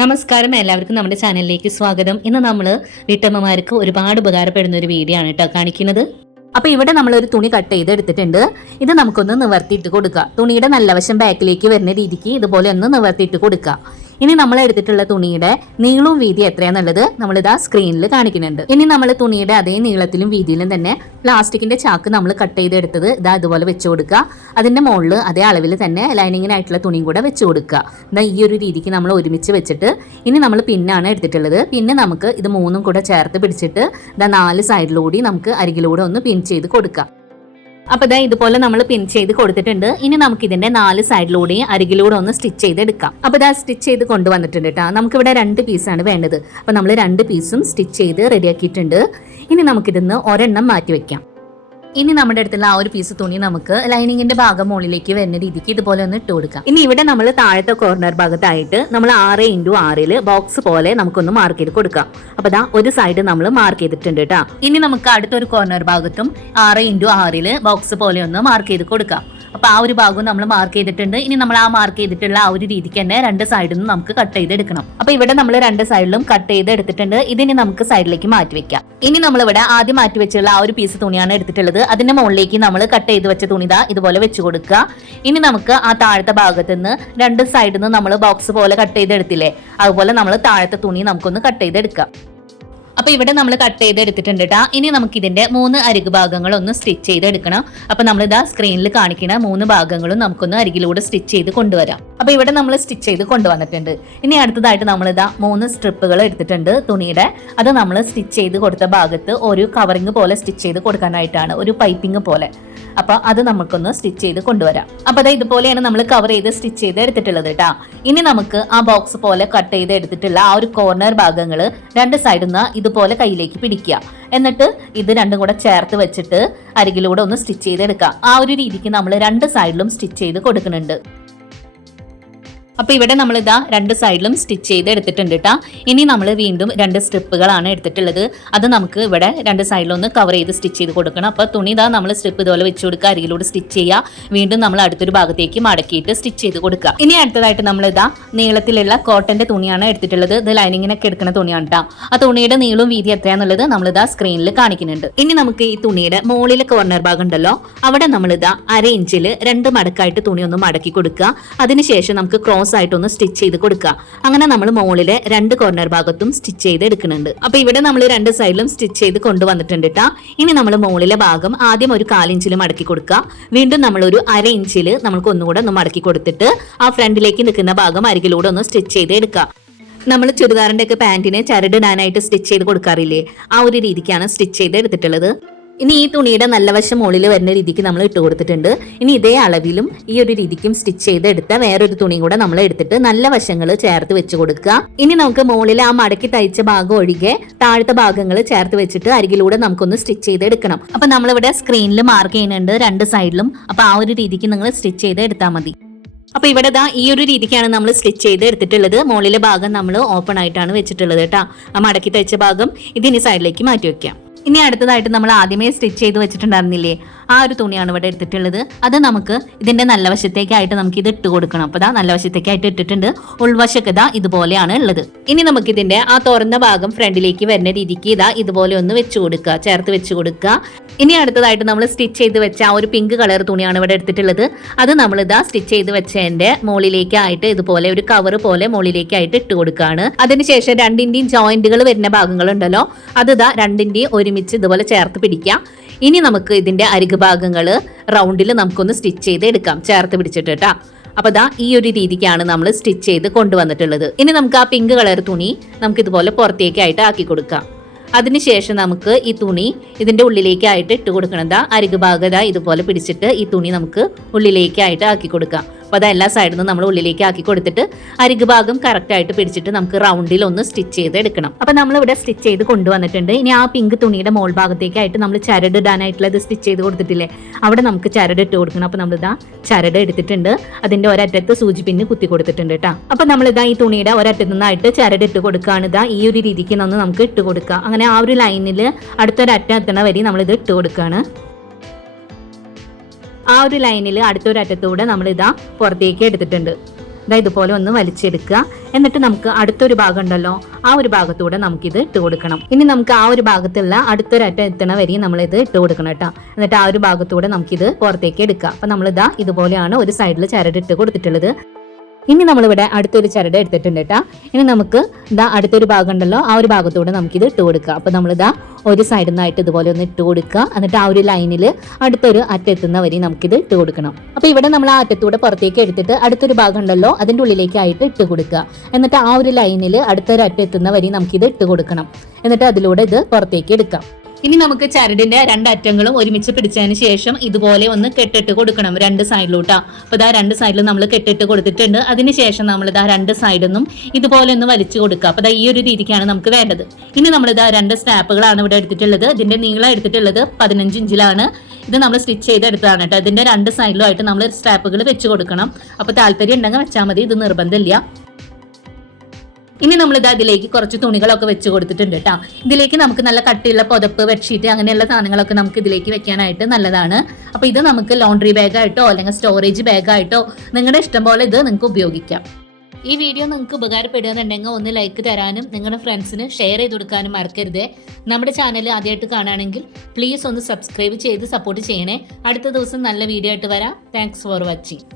നമസ്കാരം, എല്ലാവർക്കും നമ്മുടെ ചാനലിലേക്ക് സ്വാഗതം. ഇന്ന് നമ്മൾ വീട്ടമ്മമാർക്ക് ഒരുപാട് ഉപകാരപ്പെടുന്ന ഒരു വീഡിയോ ആണ് കേട്ടോ കാണിക്കുന്നത്. അപ്പൊ ഇവിടെ നമ്മളൊരു തുണി കട്ട് ചെയ്ത് എടുത്തിട്ടുണ്ട്. ഇത് നമുക്കൊന്ന് നിവർത്തിയിട്ട് കൊടുക്കുക. തുണിയുടെ നല്ല വശം ബാക്കിലേക്ക് വരുന്ന രീതിക്ക് ഇതുപോലെ ഒന്ന് നിവർത്തിയിട്ട് കൊടുക്കുക. ഇനി നമ്മൾ എടുത്തിട്ടുള്ള തുണിയുടെ നീളവും വീതി എത്രയാന്നുള്ളത് നമ്മളിതാ സ്ക്രീനിൽ കാണിക്കുന്നുണ്ട്. ഇനി നമ്മൾ തുണിയുടെ അതേ നീളത്തിലും വീതിയിലും തന്നെ പ്ലാസ്റ്റിക്കിന്റെ ചാക്ക് നമ്മൾ കട്ട് ചെയ്തെടുത്തത് ഇതാ ഇതുപോലെ വെച്ച് കൊടുക്കുക. അതിന്റെ മുകളിൽ അതേ അളവിൽ തന്നെ ലൈനിങ്ങിനായിട്ടുള്ള തുണിയും കൂടെ വെച്ച് കൊടുക്കുക. ഇതാ ഈ ഒരു രീതിക്ക് നമ്മൾ ഒരുമിച്ച് വെച്ചിട്ട് ഇനി നമ്മൾ പിന്നാണ് എടുത്തിട്ടുള്ളത്. പിന്നെ നമുക്ക് ഇത് മൂന്നും കൂടെ ചേർത്ത് പിടിച്ചിട്ട് ഇതാ 4 സൈഡിലൂടെ നമുക്ക് അരികിലൂടെ ഒന്ന് പിൻ ചെയ്ത് കൊടുക്കാം. അപ്പൊ ഇതാ ഇതുപോലെ നമ്മൾ പിൻ ചെയ്ത് കൊടുത്തിട്ടുണ്ട്. ഇനി നമുക്ക് ഇതിന്റെ 4 സൈഡിലൂടെയും അരികിലൂടെ ഒന്ന് സ്റ്റിച്ച് ചെയ്തെടുക്കാം. അപ്പൊ ഇതാ സ്റ്റിച്ച് ചെയ്ത് കൊണ്ടുവന്നിട്ടുണ്ട് കേട്ടോ. നമുക്കിവിടെ 2 പീസാണ് വേണ്ടത്. അപ്പൊ നമ്മൾ 2 പീസും സ്റ്റിച്ച് ചെയ്ത് റെഡിയാക്കിയിട്ടുണ്ട്. ഇനി നമുക്കിതിന്ന് ഒരെണ്ണം മാറ്റി വെക്കാം. ഇനി നമ്മുടെ അടുത്തുള്ള ആ ഒരു പീസ് തുണി നമുക്ക് ലൈനിങ്ങിന്റെ ഭാഗം മുകളിലേക്ക് വരുന്ന രീതിക്ക് ഇതുപോലെ ഒന്ന് ഇട്ട് കൊടുക്കാം. ഇനി ഇവിടെ നമ്മൾ താഴത്തെ കോർണർ ഭാഗത്തായിട്ട് നമ്മൾ 6x6 ബോക്സ് പോലെ നമുക്കൊന്ന് മാർക്ക് ചെയ്ത് കൊടുക്കാം. അപ്പൊ ദാ ഒരു സൈഡ് നമ്മൾ മാർക്ക് ചെയ്തിട്ടുണ്ട് കേട്ടോ. ഇനി നമുക്ക് അടുത്തൊരു കോർണർ ഭാഗത്തും 6x6 ബോക്സ് പോലെ ഒന്ന് മാർക്ക് ചെയ്ത് കൊടുക്കാം. അപ്പൊ ആ ഒരു ഭാഗവും നമ്മൾ മാർക്ക് ചെയ്തിട്ടുണ്ട്. ഇനി നമ്മൾ ആ മാർക്ക് ചെയ്തിട്ടുള്ള ആ ഒരു രീതിക്ക് തന്നെ 2 സൈഡിൽ നിന്ന് നമുക്ക് കട്ട് ചെയ്തെടുക്കണം. അപ്പൊ ഇവിടെ നമ്മൾ 2 സൈഡിലും കട്ട് ചെയ്ത് എടുത്തിട്ടുണ്ട്. ഇതിനി നമുക്ക് സൈഡിലേക്ക് മാറ്റി വെക്കാം. ഇനി നമ്മൾ ഇവിടെ ആദ്യം മാറ്റി വെച്ചുള്ള ആ ഒരു പീസ് തുണിയാണ് എടുത്തിട്ടുള്ളത്. അതിന്റെ മുകളിലേക്ക് നമ്മൾ കട്ട് ചെയ്ത് വെച്ച തുണി ഇതുപോലെ വെച്ച് കൊടുക്കുക. ഇനി നമുക്ക് ആ താഴത്തെ ഭാഗത്ത് നിന്ന് 2 സൈഡിൽ നിന്ന് നമ്മൾ ബോക്സ് പോലെ കട്ട് ചെയ്തെടുത്തില്ലേ, അതുപോലെ നമ്മൾ താഴത്തെ തുണി നമുക്കൊന്ന് കട്ട് ചെയ്തെടുക്കാം. അപ്പൊ ഇവിടെ നമ്മൾ കട്ട് ചെയ്ത് എടുത്തിട്ടുണ്ട് കേട്ടോ. ഇനി നമുക്ക് ഇതിന്റെ 3 അരികു ഭാഗങ്ങൾ ഒന്ന് സ്റ്റിച്ച് ചെയ്തെടുക്കണം. അപ്പൊ നമ്മൾ ഇതാ സ്ക്രീനിൽ കാണിക്കുന്ന 3 ഭാഗങ്ങളും നമുക്കൊന്ന് അരികിലൂടെ സ്റ്റിച്ച് ചെയ്ത് കൊണ്ടുവരാം. അപ്പൊ ഇവിടെ നമ്മൾ സ്റ്റിച്ച് ചെയ്ത് കൊണ്ടുവന്നിട്ടുണ്ട്. ഇനി അടുത്തതായിട്ട് നമ്മൾ ഇതാ 3 സ്ട്രിപ്പുകൾ എടുത്തിട്ടുണ്ട് തുണിയുടെ. അത് നമ്മൾ സ്റ്റിച്ച് ചെയ്ത് കൊടുത്ത ഭാഗത്ത് ഒരു കവറിങ് പോലെ സ്റ്റിച്ച് ചെയ്ത് കൊടുക്കാനായിട്ടാണ്, ഒരു പൈപ്പിംഗ് പോലെ. അപ്പൊ അത് നമുക്കൊന്ന് സ്റ്റിച്ച് ചെയ്ത് കൊണ്ടുവരാം. അപ്പൊ അതായത് ഇതുപോലെയാണ് നമ്മൾ കവർ ചെയ്ത് സ്റ്റിച്ച് ചെയ്ത് എടുത്തിട്ടുള്ളത് കേട്ടോ. ഇനി നമുക്ക് ആ ബോക്സ് പോലെ കട്ട് ചെയ്ത് എടുത്തിട്ടുള്ള ആ ഒരു കോർണർ ഭാഗങ്ങൾ 2 സൈഡിൽ നിന്ന് ഇതുപോലെ കയ്യിലേക്ക് പിടിക്കുക. എന്നിട്ട് ഇത് രണ്ടും കൂടെ ചേർത്ത് വെച്ചിട്ട് അരികിലൂടെ ഒന്ന് സ്റ്റിച്ച് ചെയ്തെടുക്കുക. ആ ഒരു രീതിക്ക് നമ്മൾ 2 സൈഡിലും സ്റ്റിച്ച് ചെയ്ത് കൊടുക്കുന്നുണ്ട്. അപ്പൊ ഇവിടെ നമ്മൾ ഇതാ 2 സൈഡിലും സ്റ്റിച്ച് ചെയ്ത് എടുത്തിട്ടുണ്ട് കേട്ടോ. ഇനി നമ്മൾ വീണ്ടും 2 സ്ട്രിപ്പുകളാണ് എടുത്തിട്ടുള്ളത്. അത് നമുക്ക് ഇവിടെ 2 സൈഡിലൊന്ന് കവർ ചെയ്ത് സ്റ്റിച്ച് ചെയ്ത് കൊടുക്കണം. അപ്പൊ തുണി ഇതാ നമ്മൾ സ്ട്രിപ്പ് ഇതുപോലെ വെച്ച് കൊടുക്കുക, അരികിലൂടെ സ്റ്റിച്ച് ചെയ്യുക. വീണ്ടും നമ്മൾ അടുത്തൊരു ഭാഗത്തേക്ക് മടക്കിയിട്ട് സ്റ്റിച്ച് ചെയ്ത് കൊടുക്കുക. ഇനി അടുത്തതായിട്ട് നമ്മൾ ഇതാ നീളത്തിലുള്ള കോട്ടന്റെ തുണിയാണ് എടുത്തിട്ടുള്ളത്. ഇത് ലൈനിങ്ങിനൊക്കെ എടുക്കുന്ന തുണിയാണ് കേട്ടോ. ആ തുണിയുടെ നീളവും വീതി എത്രയാന്നുള്ളത് നമ്മൾ ഇതാ സ്ക്രീനിൽ കാണിക്കുന്നുണ്ട്. ഇനി നമുക്ക് ഈ തുണിയുടെ മുകളിലെ കോർണർ ഭാഗം ഉണ്ടല്ലോ, അവിടെ നമ്മൾ ഇതാ 1/2 ഇഞ്ചിൽ 2 മടക്കായിട്ട് തുണി ഒന്ന് മടക്കി കൊടുക്കുക. അതിനുശേഷം നമുക്ക് ക്രോസ് ആയിട്ടൊന്ന് സ്റ്റിച്ച് ചെയ്ത് കൊടുക്കുക. അങ്ങനെ നമ്മൾ മുകളിലെ 2 കോർണർ ഭാഗത്തും സ്റ്റിച്ച് ചെയ്ത് എടുക്കുന്നുണ്ട്. അപ്പൊ ഇവിടെ നമ്മൾ 2 സൈഡിലും സ്റ്റിച്ച് ചെയ്ത് കൊണ്ടുവന്നിട്ടുണ്ട് കേട്ടോ. ഇനി നമ്മൾ മുകളിലെ ഭാഗം ആദ്യം ഒരു 1/4 ഇഞ്ചിൽ മടക്കി കൊടുക്കുക. വീണ്ടും നമ്മൾ ഒരു 1/2 ഇഞ്ചിൽ നമുക്ക് ഒന്നുകൂടെ ഒന്ന് മടക്കി കൊടുത്തിട്ട് ആ ഫ്രണ്ടിലേക്ക് നിൽക്കുന്ന ഭാഗം അരികിലൂടെ ഒന്ന് സ്റ്റിച്ച് ചെയ്ത് എടുക്കുക. നമ്മൾ ചുരിദാറിന്റെ ഒക്കെ പാന്റിനെ ചരടിടാനായിട്ട് സ്റ്റിച്ച് ചെയ്ത് കൊടുക്കാറില്ലേ, ആ ഒരു രീതിക്കാണ് സ്റ്റിച്ച് ചെയ്ത് എടുത്തിട്ടുള്ളത്. ഇനി ഈ തുണിയുടെ നല്ല വശം മുകളിൽ വരുന്ന രീതിക്ക് നമ്മൾ ഇട്ട് കൊടുത്തിട്ടുണ്ട്. ഇനി ഇതേ അളവിലും ഈ ഒരു രീതിക്കും സ്റ്റിച്ച് ചെയ്തെടുത്ത വേറൊരു തുണിയും കൂടെ നമ്മൾ എടുത്തിട്ട് നല്ല വശങ്ങൾ ചേർത്ത് വെച്ച് കൊടുക്കുക. ഇനി നമുക്ക് മുകളിൽ ആ മടക്കി തയ്ച്ച ഭാഗം ഒഴികെ താഴത്തെ ഭാഗങ്ങൾ ചേർത്ത് വെച്ചിട്ട് അരികിലൂടെ നമുക്കൊന്ന് സ്റ്റിച്ച് ചെയ്തെടുക്കണം. അപ്പൊ നമ്മളിവിടെ സ്ക്രീനിൽ മാർക്ക് ചെയ്യുന്നുണ്ട് 2 സൈഡിലും. അപ്പൊ ആ ഒരു രീതിക്ക് നിങ്ങൾ സ്റ്റിച്ച് ചെയ്ത് എടുത്താൽ മതി. അപ്പൊ ഇവിടെ ദാ ഈ ഒരു രീതിക്കാണ് നമ്മൾ സ്റ്റിച്ച് ചെയ്ത് എടുത്തിട്ടുള്ളത്. മുകളിലെ ഭാഗം നമ്മൾ ഓപ്പൺ ആയിട്ടാണ് വെച്ചിട്ടുള്ളത് കേട്ടോ. ആ മടക്കി തയ്ച്ച ഭാഗം ഇതിനി സൈഡിലേക്ക് മാറ്റി വെക്കാം. ഇനി അടുത്തതായിട്ട് നമ്മൾ ആദ്യമേ സ്റ്റിച്ച് ചെയ്ത് വെച്ചിട്ടുണ്ടായിരുന്നില്ലേ, ആ ഒരു തുണിയാണ് ഇവിടെ എടുത്തിട്ടുള്ളത്. അത് നമുക്ക് ഇതിന്റെ നല്ല വശത്തേക്കായിട്ട് നമുക്ക് ഇത് ഇട്ട് കൊടുക്കണം. അപ്പൊ ഇതാ നല്ല വശത്തേക്കായിട്ട് ഇട്ടിട്ടുണ്ട്. ഉൾവശക്ക് ഇതാ ഇതുപോലെയാണ് ഉള്ളത്. ഇനി നമുക്ക് ഇതിന്റെ ആ തുറന്ന ഭാഗം ഫ്രണ്ടിലേക്ക് വരുന്ന രീതിക്ക് ഇതാ ഇതുപോലെ ഒന്ന് വെച്ച് കൊടുക്കുക, ചേർത്ത് വെച്ച് കൊടുക്കുക. ഇനി അടുത്തതായിട്ട് നമ്മൾ സ്റ്റിച്ച് ചെയ്ത് വെച്ച ആ ഒരു പിങ്ക് കളർ തുണിയാണ് ഇവിടെ എടുത്തിട്ടുള്ളത്. അത് നമ്മൾ ഇതാ സ്റ്റിച്ച് ചെയ്ത് വെച്ചതിന്റെ മുകളിലേക്കായിട്ട് ഇതുപോലെ ഒരു കവർ പോലെ മുകളിലേക്കായിട്ട് ഇട്ട് കൊടുക്കുകയാണ്. അതിനുശേഷം 2ന്റെയും ജോയിന്റുകൾ വരുന്ന ഭാഗങ്ങളുണ്ടല്ലോ, അത് ഇതാ 2ന്റെയും ഒരുമിച്ച് ഇതുപോലെ ചേർത്ത് പിടിക്കാം. ഇനി നമുക്ക് ഇതിന്റെ അരികു ഭാഗങ്ങൾ റൗണ്ടിൽ നമുക്കൊന്ന് സ്റ്റിച്ച് ചെയ്ത് എടുക്കാം, ചേർത്ത് പിടിച്ചിട്ട് കേട്ടോ. അപ്പൊ ദാ ഈ ഒരു രീതിക്കാണ് നമ്മൾ സ്റ്റിച്ച് ചെയ്ത് കൊണ്ടുവന്നിട്ടുള്ളത്. ഇനി നമുക്ക് ആ പിങ്ക് കളർ തുണി നമുക്ക് ഇതുപോലെ പുറത്തേക്കായിട്ട് ആക്കി കൊടുക്കാം. അതിനുശേഷം നമുക്ക് ഈ തുണി ഇതിന്റെ ഉള്ളിലേക്കായിട്ട് ഇട്ട് കൊടുക്കണം. അരികു ഭാഗത ഇതുപോലെ പിടിച്ചിട്ട് ഈ തുണി നമുക്ക് ഉള്ളിലേക്കായിട്ട് ആക്കി കൊടുക്കാം. അപ്പോൾ അത് എല്ലാ സൈഡിൽ നിന്നും നമ്മൾ ഉള്ളിലേക്ക് ആക്കി കൊടുത്തിട്ട് അരികു ഭാഗം കറക്റ്റ് ആയിട്ട് പിടിച്ചിട്ട് നമുക്ക് റൗണ്ടിൽ ഒന്ന് സ്റ്റിച്ച് ചെയ്ത് എടുക്കണം. അപ്പോൾ നമ്മൾ ഇവിടെ സ്റ്റിച്ച് ചെയ്ത് കൊണ്ടുവന്നിട്ടുണ്ട്. ഇനി ആ പിങ്ക് തുണിയുടെ മോൾ ഭാഗത്തേക്കായിട്ട് നമ്മൾ ചരട് ഇടാനായിട്ടുള്ളത് സ്റ്റിച്ച് ചെയ്ത് കൊടുത്തിട്ടില്ലേ, അവിടെ നമുക്ക് ചരട് ഇട്ട് കൊടുക്കണം. അപ്പോൾ നമ്മളിതാ ചരട് എടുത്തിട്ടുണ്ട്. അതിന്റെ ഒരറ്റത്ത് സൂചി പിന്ന് കുത്തി കൊടുത്തിട്ടുണ്ട് കേട്ടോ. അപ്പോൾ നമ്മളിതാ ഈ തുണിയുടെ ഒരറ്റത്ത് നിന്നായിട്ട് ചരട് ഇട്ട് കൊടുക്കുകയാണ്. ഇതാ ഈ ഒരു രീതിക്ക് നമുക്ക് ഇട്ട് കൊടുക്കുക. അങ്ങനെ ആ ഒരു ലൈനിൽ അടുത്തൊരറ്റം എത്തണ വരെ നമ്മളിത് ഇട്ട് കൊടുക്കുകയാണ്. ആ ഒരു ലൈനിൽ അടുത്തൊരറ്റത്തൂടെ നമ്മൾ ഇതാ പുറത്തേക്ക് എടുത്തിട്ടുണ്ട്. ഇതുപോലെ ഒന്ന് വലിച്ചെടുക്കുക. എന്നിട്ട് നമുക്ക് അടുത്തൊരു ഭാഗം ഉണ്ടല്ലോ, ആ ഒരു ഭാഗത്തൂടെ നമുക്കിത് ഇട്ട് കൊടുക്കണം. ഇനി നമുക്ക് ആ ഒരു ഭാഗത്തുള്ള അടുത്തൊരറ്റം എത്തണ വരെയും നമ്മളിത് ഇട്ട് കൊടുക്കണം കേട്ടോ. എന്നിട്ട് ആ ഒരു ഭാഗത്തൂടെ നമുക്കിത് പുറത്തേക്ക് എടുക്കാം. അപ്പൊ നമ്മളിതാ ഇതുപോലെയാണ് ഒരു സൈഡിൽ ചരട് ഇട്ട് കൊടുത്തിട്ടുള്ളത്. ഇനി നമ്മളിവിടെ അടുത്തൊരു ചരട് എടുത്തിട്ടുണ്ട് കേട്ടോ. ഇനി നമുക്ക് ഇതാ അടുത്തൊരു ഭാഗം ഉണ്ടല്ലോ, ആ ഒരു ഭാഗത്തൂടെ നമുക്കിത് ഇട്ട് കൊടുക്കുക. അപ്പൊ നമ്മളിതാ ഒരു സൈഡിൽ നിന്നായിട്ട് ഇതുപോലെ ഒന്ന് ഇട്ട് കൊടുക്കുക. എന്നിട്ട് ആ ഒരു ലൈനിൽ അടുത്തൊരു അറ്റെത്തുന്ന വരെ നമുക്കിത് ഇട്ട് കൊടുക്കണം. അപ്പൊ ഇവിടെ നമ്മൾ ആ അറ്റത്തൂടെ പുറത്തേക്ക് എടുത്തിട്ട് അടുത്തൊരു ഭാഗം ഉണ്ടല്ലോ അതിന്റെ ഉള്ളിലേക്കായിട്ട് ഇട്ട് കൊടുക്കുക. എന്നിട്ട് ആ ഒരു ലൈനിൽ അടുത്തൊരു അറ്റെത്തുന്ന വരെ നമുക്കിത് ഇട്ട് കൊടുക്കണം. എന്നിട്ട് അതിലൂടെ ഇത് പുറത്തേക്ക് എടുക്കാം. ഇനി നമുക്ക് ചരടിന്റെ രണ്ടറ്റങ്ങളും ഒരുമിച്ച് പിടിച്ചതിന് ശേഷം ഇതുപോലെ ഒന്ന് കെട്ടിട്ട് കൊടുക്കണം രണ്ട് സൈഡിലോട്ടാ. അപ്പൊ ഇതാ രണ്ട് സൈഡിലും നമ്മൾ കെട്ടിട്ട് കൊടുത്തിട്ടുണ്ട്. അതിനുശേഷം നമ്മൾ ഇതാ രണ്ട് സൈഡൊന്നും ഇതുപോലെ ഒന്ന് വലിച്ചു കൊടുക്കുക. അപ്പൊ ഈ ഒരു രീതിക്കാണ് നമുക്ക് വേണ്ടത്. ഇനി നമ്മൾ ഇതാ രണ്ട് സ്നാപ്പുകളാണ് ഇവിടെ എടുത്തിട്ടുള്ളത്. ഇതിന്റെ നീളം എടുത്തിട്ടുള്ളത് 15 ഇഞ്ചിലാണ്. ഇത് നമ്മൾ സ്റ്റിച്ച് ചെയ്തെടുത്തതാണ് കേട്ടോ. ഇതിന്റെ രണ്ട് സൈഡിലും ആയിട്ട് നമ്മൾ സ്ട്രാപ്പുകൾ വെച്ച് കൊടുക്കണം. അപ്പൊ താല്പര്യം ഉണ്ടെങ്കിൽ വെച്ചാൽ മതി, ഇത് നിർബന്ധമില്ല. ഇനി നമ്മൾ ഇത് അതിലേക്ക് കുറച്ച് തുണികളൊക്കെ വെച്ച് കൊടുത്തിട്ടുണ്ട് കേട്ടോ. ഇതിലേക്ക് നമുക്ക് നല്ല കട്ടിയുള്ള പുതപ്പ്, ബെഡ്ഷീറ്റ് അങ്ങനെയുള്ള സാധനങ്ങളൊക്കെ നമുക്ക് ഇതിലേക്ക് വെക്കാനായിട്ട് നല്ലതാണ്. അപ്പൊ ഇത് നമുക്ക് ലോണ്ടറി ബാഗായിട്ടോ അല്ലെങ്കിൽ സ്റ്റോറേജ് ബാഗായിട്ടോ നിങ്ങളുടെ ഇഷ്ടം പോലെ ഇത് നിങ്ങൾക്ക് ഉപയോഗിക്കാം. ഈ വീഡിയോ നിങ്ങൾക്ക് ഉപകാരപ്പെടുകയെന്നുണ്ടെങ്കിൽ ഒന്ന് ലൈക്ക് തരാനും നിങ്ങളുടെ ഫ്രണ്ട്സിന് ഷെയർ ചെയ്ത് കൊടുക്കാനും മറക്കരുതേ. നമ്മുടെ ചാനൽ ആദ്യമായിട്ട് കാണുകയാണെങ്കിൽ പ്ലീസ് ഒന്ന് സബ്സ്ക്രൈബ് ചെയ്ത് സപ്പോർട്ട് ചെയ്യണേ. അടുത്ത ദിവസം നല്ല വീഡിയോ ആയിട്ട് വരാം. Thanks for watching.